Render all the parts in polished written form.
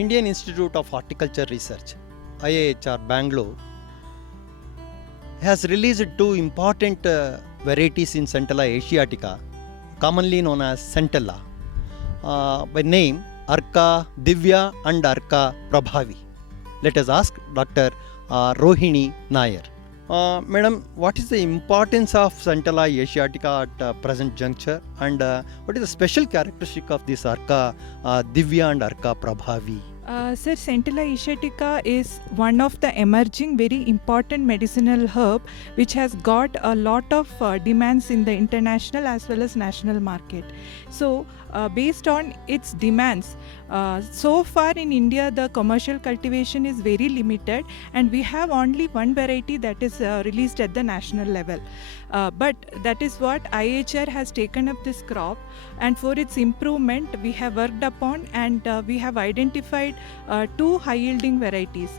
Indian Institute of Horticulture Research, IIHR Bangalore, has released two important varieties in Centella asiatica, commonly known as Centella, by name Arka Divya and Arka Prabhavi. Let us ask Dr. Rohini Nair. Madam, what is the importance of Centella asiatica at present juncture, and what is the special characteristic of this Arka Divya and Arka Prabhavi? Sir, Centella asiatica is one of the emerging very important medicinal herb which has got a lot of demands in the international as well as national market. So, based on its demands, so far in India the commercial cultivation is very limited and we have only one variety that is released at the national level. But that is what IHR has taken up this crop, and for its improvement we have worked upon, and we have identified two high yielding varieties.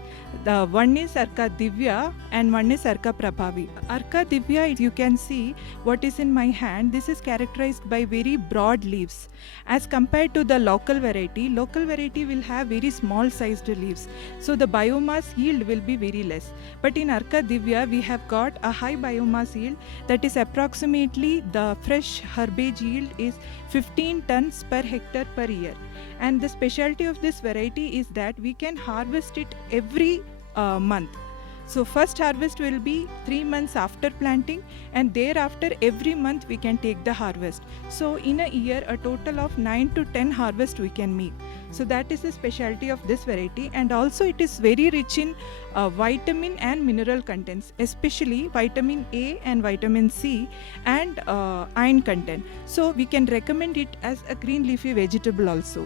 The one is Arka Divya and one is Arka Prabhavi. Arka Divya, you can see what is in my hand. This is characterized by very broad leaves as compared to the local variety. Local variety will have very small sized leaves, so the biomass yield will be very less. But in Arka Divya we have got a high biomass yield, that is approximately the fresh herbage yield is 15 tons per hectare per year. And the specialty of this variety is that we can harvest it every month. So first harvest will be 3 months after planting, and thereafter every month we can take the harvest. So in a year a total of 9 to 10 harvest we can make. So that is the specialty of this variety, and also it is very rich in vitamin and mineral contents, especially vitamin A and vitamin C and iron content. So we can recommend it as a green leafy vegetable also.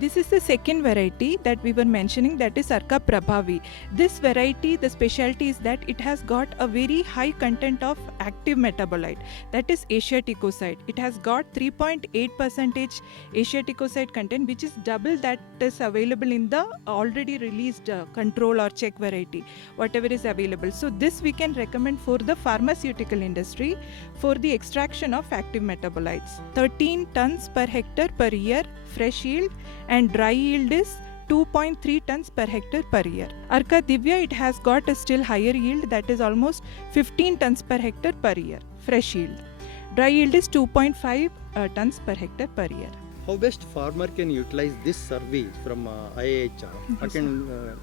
This is the second variety that we were mentioning, that is Arka Prabhavi. This variety, the specialty is that it has got a very high content of active metabolite, that is asiaticoside. It has got 3.8% asiaticoside content, which is double that is available in the already released control or check variety, whatever is available. So this we can recommend for the pharmaceutical industry for the extraction of active metabolites. 13 tons per hectare per year fresh yield, and dry yield is 2.3 tons per hectare per year. Arka Divya, it has got a still higher yield, that is almost 15 tons per hectare per year fresh yield. Dry yield is 2.5 tons per hectare per year. How best farmer can utilize this service from IIHR and can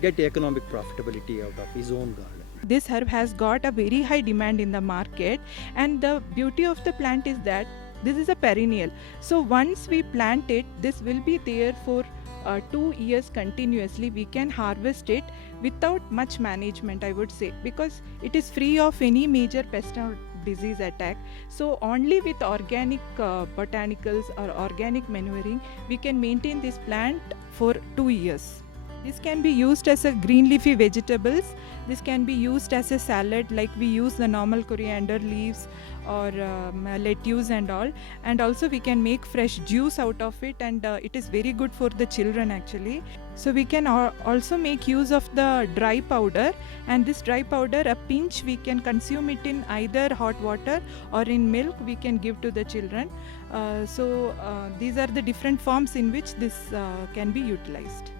get economic profitability out of his own garden? This herb has got a very high demand in the market, and the beauty of the plant is that this is a perennial. So once we plant it, this will be there for 2 years continuously. We can harvest it without much management, I would say, because it is free of any major pest or disease attack. So only with organic botanicals or organic manuring we can maintain this plant for 2 years. This can be used as a green leafy vegetables. This can be used as a salad, like we use the normal coriander leaves or lettuce and all. And also we can make fresh juice out of it, and it is very good for the children actually. So we can also make use of the dry powder, and this dry powder, a pinch, we can consume it in either hot water or in milk we can give to the children. So these are the different forms in which this can be utilized.